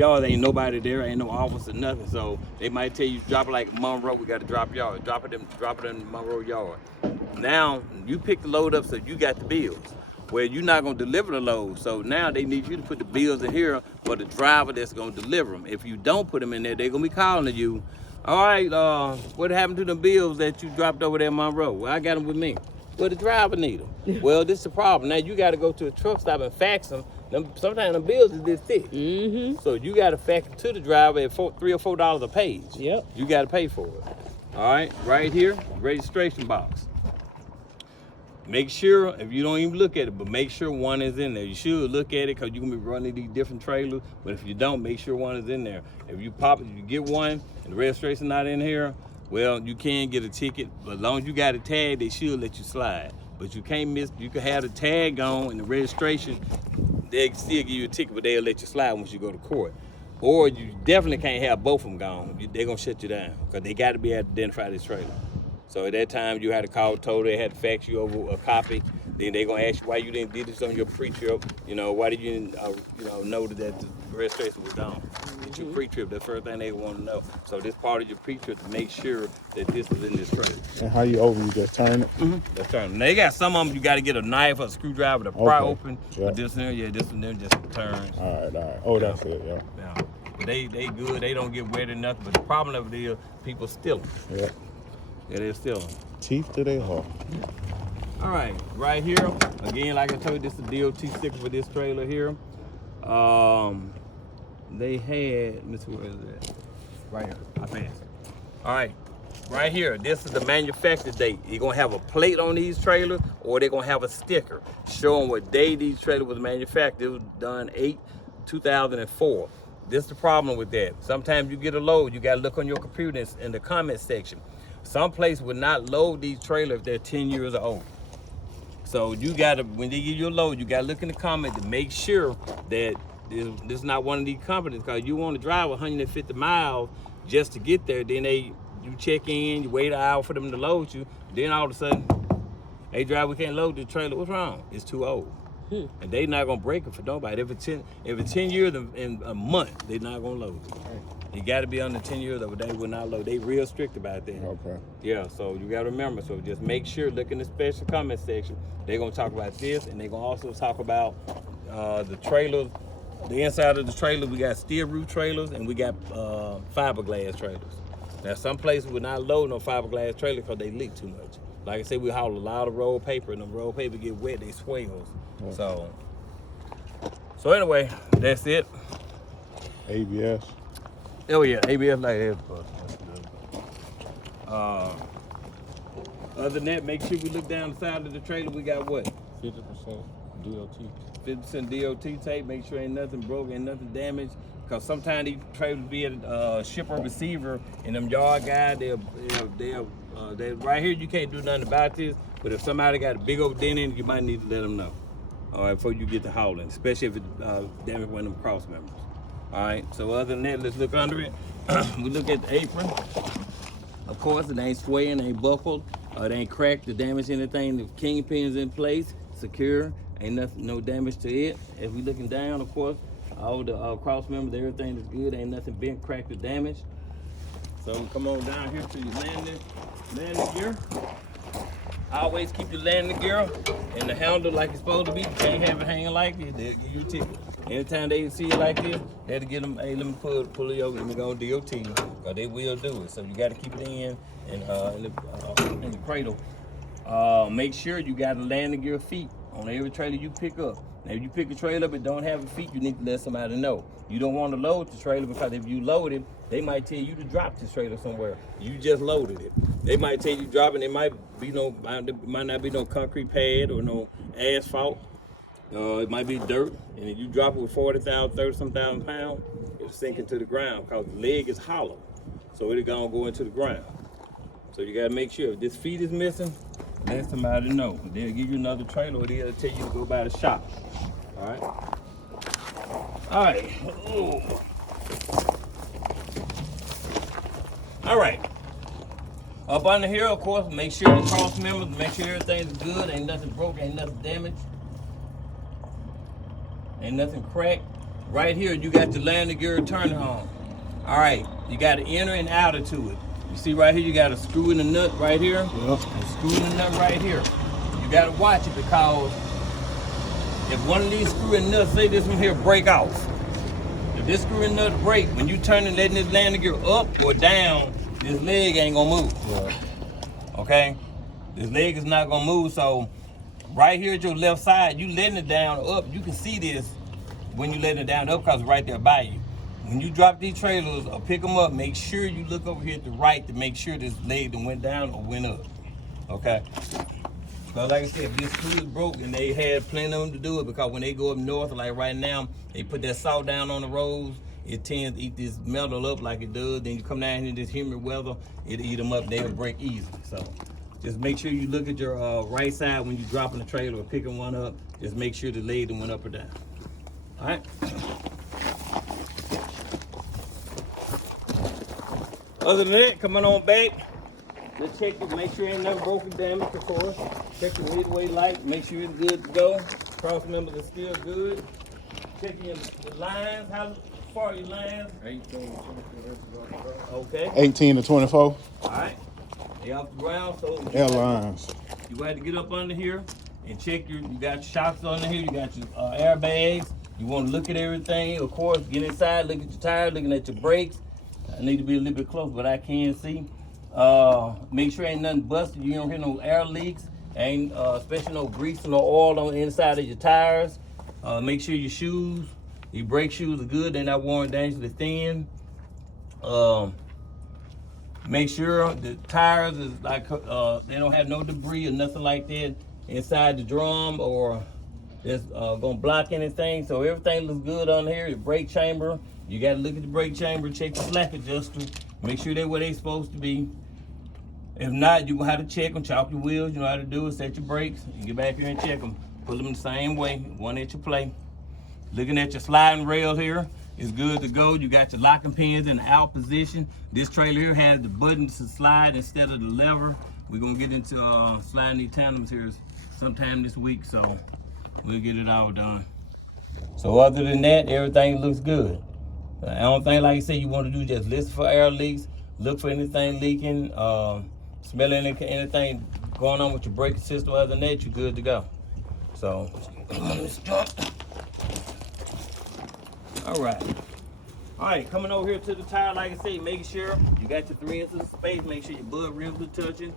Y'all ain't nobody there, ain't no office or nothing. So they might tell you drop it like Monroe, we got to drop y'all. Drop it in Monroe yard. Now you pick the load up, so you got the bills. Well, you're not gonna deliver the load, so now they need you to put the bills in here for the driver that's gonna deliver them. If you don't put them in there, they're gonna be calling you. All right, what happened to the bills that you dropped over there in Monroe? Well, I got them with me. Well, the driver need them. Well, this is the problem. Now you got to go to a truck stop and fax them. Sometimes the bills is this thick. So you got to fax it to the driver at $3 or $4 a page. Yep. You got to pay for it. All right, right here, registration box. Make sure, if you don't even look at it, but make sure one is in there. You should look at it because you're going to be running these different trailers. But if you don't, make sure one is in there. If you pop it, you get one, and the registration not in here, well, you can get a ticket. But as long as you got a tag, they should let you slide. But you can't miss, you can have the tag on and the registration, they'll still give you a ticket, but they'll let you slide once you go to court. Or you definitely can't have both of them gone. They're going to shut you down because they got to be able to identify this trailer. So at that time, you had to call total, they had to fax you over a copy. Then they're gonna ask you why you didn't do this on your pre-trip. You know, why did you know that the registration was gone? Get your pre-trip, that's the first thing they want to know. So this part of your pre-trip to make sure that this is in this trailer. And how you open, you just turn it? Just turn it. Now, they got some of them, you gotta get a knife or a screwdriver to pry open. Yeah. But this one, this one there just turns. All right. Oh, that's it, yeah. But they good, they don't get wet or nothing. But the problem of it is, people steal them. Yeah. Yeah, they're stealing. Teeth to their heart. All right, right here, again, like I told you, this is the DOT sticker for this trailer here. They had, let me see, where is it? Right here, I passed. All right, right here, this is the manufacture date. You're gonna have a plate on these trailers, or they're gonna have a sticker showing what day these trailers was manufactured. It was done 8/2004. This is the problem with that. Sometimes you get a load, you gotta look on your computer in the comment section. Some place would not load these trailers if they're 10 years old. So you gotta, when they give you a load, you gotta look in the comment to make sure that this is not one of these companies, because you want to drive 150 miles just to get there. Then you check in, you wait an hour for them to load you. Then all of a sudden, hey driver, we can't load the trailer. What's wrong? It's too old. And they not gonna break it for nobody. If it's 10 years in a month, they're not gonna load it. You got to be under 10 years old, they will not load. They real strict about that. Okay. Yeah, so you got to remember. So just make sure, look in the special comment section. They're going to talk about this, and they're going to also talk about the trailers. The inside of the trailer, we got steel roof trailers, and we got fiberglass trailers. Now, some places will not load no fiberglass trailers because they leak too much. Like I said, we haul a lot of rolled paper, and the rolled paper get wet, they swells. Okay. So anyway, that's it. ABS. Oh yeah, ABS like that. Other than that, make sure we look down the side of the trailer. We got what? 50% DOT. 50% DOT tape. Make sure ain't nothing broke, ain't nothing damaged. Cause sometimes these trailers be a shipper receiver, and them yard guys, they right here. You can't do nothing about this. But if somebody got a big old dent in it, you might need to let them know. All right, before you get to hauling, especially if it damaged one of them cross members. All right, so other than that, let's look under it. We look at the apron. Of course, it ain't swaying, ain't buckled, it ain't cracked or damaged anything. The kingpin's in place, secure, ain't nothing, no damage to it. As we looking down, of course, all the cross members, everything is good, ain't nothing bent, cracked, or damaged. So come on down here to your landing gear. Always keep your landing gear and the handle like it's supposed to be. You can't have it hanging like this, they'll give you a ticket. Anytime they see it like this, they have to get them, hey, let me pull it over, let me go on DOT, because they will do it. So you got to keep it in the cradle. Make sure you got a landing gear feet on every trailer you pick up. Now, if you pick a trailer up and don't have a feet, you need to let somebody know. You don't want to load the trailer, because if you load it, they might tell you to drop this trailer somewhere. You just loaded it. They might tell you to drop it. There might not be no concrete pad or no asphalt. It might be dirt, and if you drop it with 30-some thousand pounds, it'll sink into the ground because the leg is hollow. So it's gonna go into the ground. So you gotta make sure if this feet is missing, let somebody know. They'll give you another trailer, or they'll tell you to go by the shop. All right. All right. Ooh. All right. Up under here, of course, make sure the cross members, make sure everything's good, ain't nothing broke, ain't nothing damaged, ain't nothing cracked. right here, you got the landing gear turning on. All right, you got to inner and outer to it. You see right here, you got a screw in the nut right here. Yep. And screw in the nut right here. You got to watch it because if one of these screw and nuts, say this one here, break off. If this screw and nut break, when you turn and letting this landing gear up or down, this leg ain't gonna move. Yeah. Okay? This leg is not gonna move, so right here at your left side, you letting it down or up, you can see this when you letting it down up because it's right there by you. When you drop these trailers or pick them up, make sure you look over here at the right to make sure this leg that went down or went up. Okay? Because like I said, if this screw is broke, and they had plenty of them to do it, because when they go up north, like right now, they put that salt down on the roads, it tends to eat this metal up like it does. Then you come down here in this humid weather, it'll eat them up, they'll break easily. So just make sure you look at your right side when you're dropping the trailer or picking one up. Just make sure the leg went up or down. All right? Other than that, coming on back, let's check it, make sure ain't nothing broken, damaged, of course. Check the midway light, make sure it's good to go. Cross members are still good. Checking the lines, how far are your lines? 18 to 24. Okay. 18 to 24. All right. They off the ground, so Airlines. you got to get up under here and check you got your shocks under here, you got your airbags. You want to look at everything, of course, get inside, look at your tires, looking at your brakes. I need to be a little bit close, but I can see. Make sure ain't nothing busted. You don't hear no air leaks, ain't especially no grease or no oil on the inside of your tires. Make sure your shoes, your brake shoes are good. They're not worn dangerously thin. Make sure the tires is like they don't have no debris or nothing like that inside the drum or it's gonna block anything. So everything looks good on here. The brake chamber, you gotta look at the brake chamber, check the slack adjuster, make sure they're where they're supposed to be. If not, you gonna have to check them, chop your wheels. You know how to do it, set your brakes, and get back here and check them. Put them the same way, one at your play. Looking at your sliding rail here, it's good to go. You got your locking pins in the out position. This trailer here has the buttons to slide instead of the lever. We're gonna get into sliding these tandems here sometime this week, so we'll get it all done. So other than that, everything looks good. I don't think, like I said, you want to do just listen for air leaks, look for anything leaking, smell anything going on with your braking system. Other than that, you're good to go. So, all right, coming over here to the tire, like I say, making sure you got your 3 inches of space, make sure your bud rims are touching.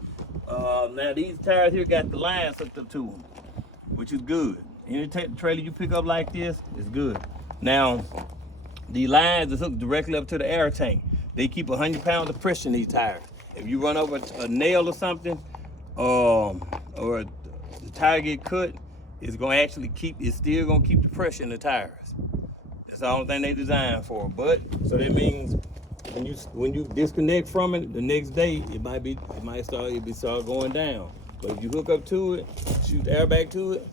Now these tires here got the lines hooked up to them, which is good. Any trailer you pick up like this is good. Now, the lines is hooked directly up to the air tank. They keep 100 pounds of pressure in these tires. If you run over a nail or something, or the tire get cut, it's gonna actually it's still gonna keep the pressure in the tires. That's the only thing they designed for. But so that means when you disconnect from it, the next day it might start going down. But if you hook up to it, shoot the air back to it,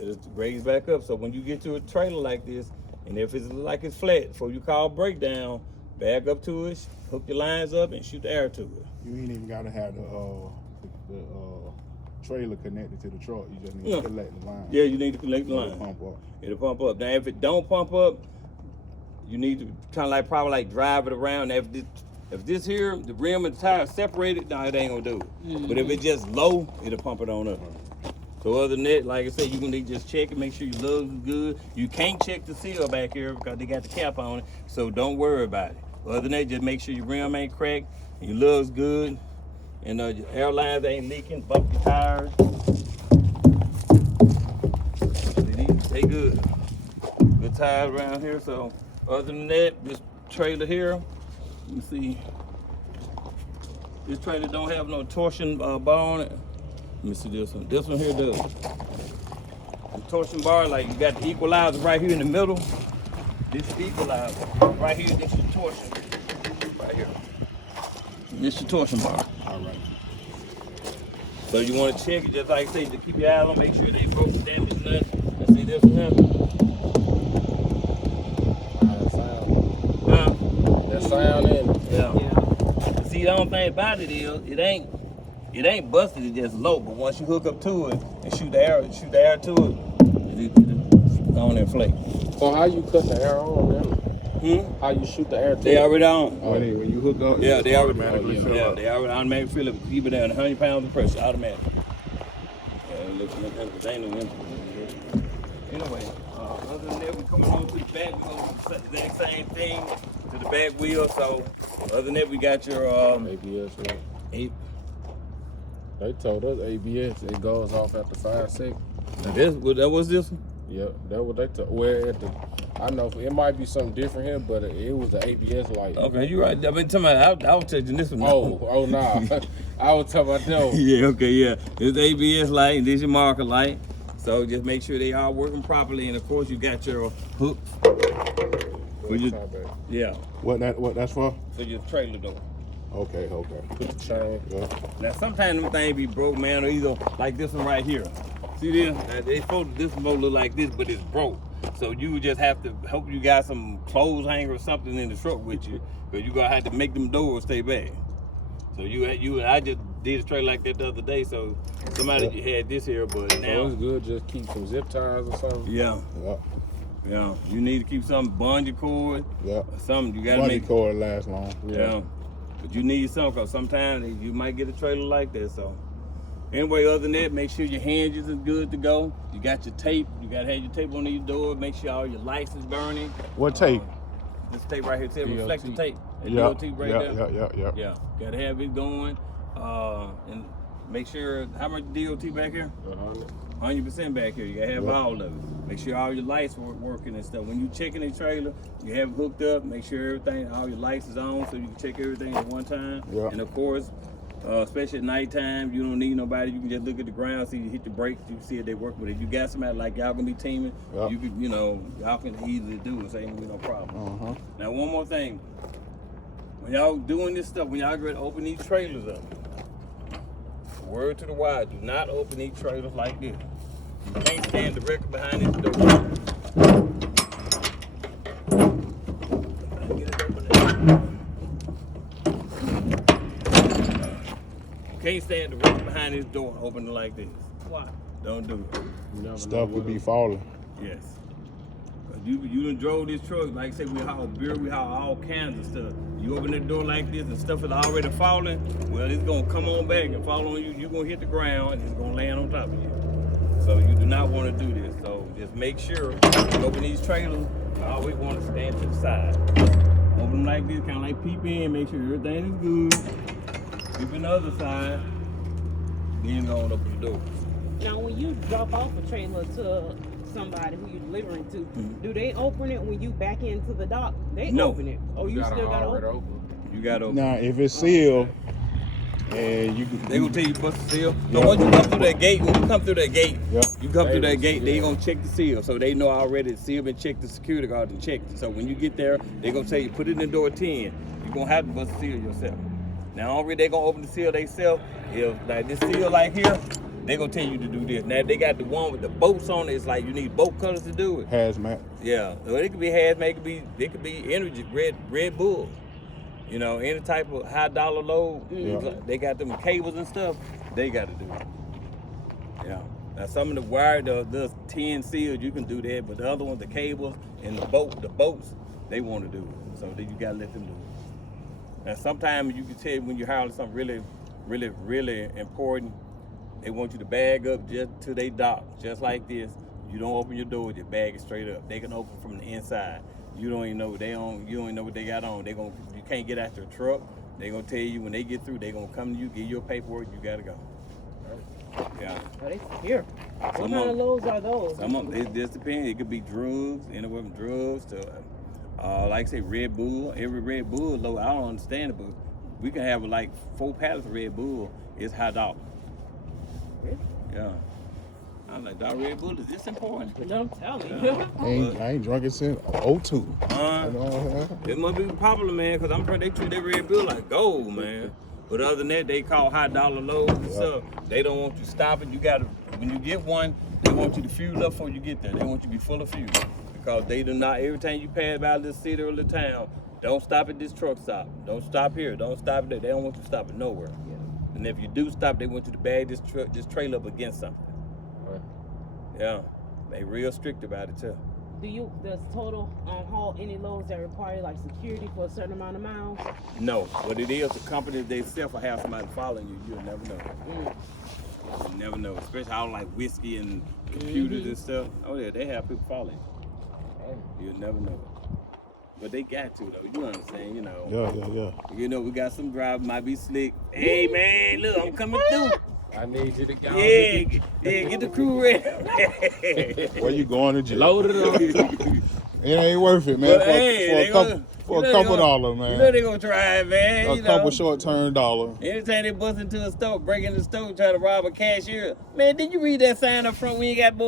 it'll raise back up. So when you get to a trailer like this, and if it's like it's flat, before you call breakdown, back up to it, hook your lines up, and shoot the air to it. You ain't even gotta have the trailer connected to the truck. You just need to collect the line. Yeah, you need to collect the line. It'll pump up. It'll pump up. Now, if it don't pump up, you need to kind of probably drive it around. If this here, the rim and the tire are separated, no, it ain't gonna do it. Mm-hmm. But if it's just low, it'll pump it on up. So other than that, like I said, you can just check it, make sure your lugs is good. You can't check the seal back here because they got the cap on it, so don't worry about it. Other than that, just make sure your rim ain't cracked, and your lugs good, and your airlines ain't leaking, bump your tires. They good. Good tires around here, so other than that, this trailer here, let me see. This trailer don't have no torsion bar on it. Let me see this one. This one here does. The torsion bar, like you got the equalizer right here in the middle. This is the equalizer. Right here, this is the torsion. Right here. This is the torsion bar. All right. So you want to check it, just like I say, to keep your eyes on, make sure they broken, damaged, nothing. Let's see this one here. That sound in it. Yeah. See, the only thing about it is, it ain't busted, it's just low. But once you hook up to it and shoot the air to it, it'll go on and flake. So how you cut the air on them? How you shoot the air? They already on. When you hook up, Yeah, it they already automatically fill yeah, up. they already automatically fill up. Keep it at 100 pounds of pressure, automatic. Yeah, look, they ain't no empty. Anyway, other than that, we coming on to the back. We're gonna do the exact same thing to the back wheel. So, other than that, we got your ABS. Right? eight. They told us ABS. It goes off after 5 seconds. That was this one? Yep, that's what they told. Where at the, I know it might be something different here, but it was the ABS light. Okay, you right. I've been talking about. I was touching this one. Oh, nah. I was talking about them. Yeah, okay, yeah. This ABS light and this your marker light. So just make sure they are working properly, and of course you got your hooks. Yeah, What that's for? for your trailer door. Okay. Put the chain. Yeah. Now sometimes them things be broke, man, or either like this one right here. See this? Now, this one look like this, but it's broke. So you just have to hope you got some clothes hanger or something in the truck with you, because you gonna have to make them doors stay back. So I just did a trailer like that the other day. So somebody had this here, but So now it's good. Just keep some zip ties or something. yeah. Yeah. Yeah, you need to keep some bungee cord Yeah. or something. You gotta Bungee make cord lasts long. yeah. But you need some, because sometimes you might get a trailer like that. So anyway, other than that, make sure your hinges is good to go. You got your tape. You gotta have your tape on these doors. Make sure all your lights is burning. What tape? This tape right here, says DOT. reflective tape. That Yeah. DOT right there. Yeah. Yeah, gotta have it going. And make sure, how much DOT back here? 100% back here. You gotta have all of it. Make sure all your lights working and stuff. When you checking the trailer, you have it hooked up. Make sure everything, all your lights is on, so you can check everything at one time. Yeah. And of course, especially at nighttime, you don't need nobody. You can just look at the ground, see you hit the brakes, you see if they work with it. You got somebody like y'all gonna be teaming, Yeah. you could, y'all can easily do it. So ain't gonna be no problem. Now one more thing. When y'all doing this stuff, when y'all get ready to open these trailers up, word to the wise, do not open these trailers like this. You can't stand directly behind this door. Get it open there. You can't stand directly behind this door and open it like this. Why? Don't do it. Stuff would be falling. Yes. You done drove this truck, like I said, we haul beer, we haul all kinds of stuff. You open the door like this and stuff is already falling, well, it's gonna come on back and fall on you. You're gonna hit the ground and it's gonna land on top of you. So you do not want to do this. So just make sure you open these trailers. I always want to stand to the side. Open them like this, kind of like peep in, make sure everything is good. Peep in the other side, then go on open the door. Now, when you drop off a trailer to somebody who you're delivering to, do they open it when you back into the dock? They No. open it. Oh, you still gotta open it. You got to open. Now, if it's sealed, and you They gonna tell you bust the seal. So once you come through that gate, they gonna check the seal. So they know already the seal been checked, the security guard and checked it. So when you get there, they gonna tell you put it in the door 10. You're gonna have to bust the seal yourself. Now already they gonna open the seal themselves. If like this seal like here, they gonna tell you to do this. Now they got the one with the boats on it. It's like you need boat colors to do it. hazmat. Yeah, well, it could be hazmat, it could be energy, Red Bull. You know, any type of high dollar load, they got them cables and stuff, they got to do it. Yeah. Now some of the wire, the 10 seals, you can do that, but the other ones, the cables and the boats, they want to do it. So then you got to let them do it. Now sometimes you can tell when you're hiring something really, really, really important, they want you to bag up just till they dock, just like this. You don't open your door, your bag is straight up. They can open from the inside. You don't even know what you don't even know what they got on. You can't get after a truck. They gonna tell you when they get through, they gonna come to you, give you your paperwork, you gotta go. Yeah. Oh, they secure. What kind of loads are those? It just depends. It could be drugs, anywhere from drugs to, like I say, Red Bull. Every Red Bull load, I don't understand it, but we can have like 4 pallets of Red Bull. It's $100. Really? Yeah. I'm like, dog, Red Bull, is this important? No, I'm telling you. I ain't drunk it since 02. It must be popular, man, because I'm pretty they treat that Red Bull like gold, man. But other than that, they call high dollar loads and stuff. They don't want you stopping. You gotta, when you get one, they want you to fuel up before you get there. They want you to be full of fuel. Because they do not, every time you pass by this city or the town, don't stop at this truck stop. Don't stop here. Don't stop there. They don't want you to stop it nowhere. Yeah. And if you do stop, they want you to bag this trailer up against something. Right. Yeah. They real strict about it too. Does Total haul any loads that require like security for a certain amount of miles? No, what it is, the company themselves will have somebody following you. You'll never know. You never know, especially all like whiskey and computers and stuff. Oh yeah, they have people following. You'll never know. But they got to though. You know what I'm saying? You know. Yeah. You know, we got some drivers might be slick. Hey man, look, I'm coming through. I need you to go. Get the crew ready. Where you going to jail? Load it up. It ain't worth it, man. But, hey, For a couple dollars, man. You know they gonna try it, man. A couple short-term dollars. Anytime they bust into a store, break in the store, try to rob a cashier. Man, did you read that sign up front when you got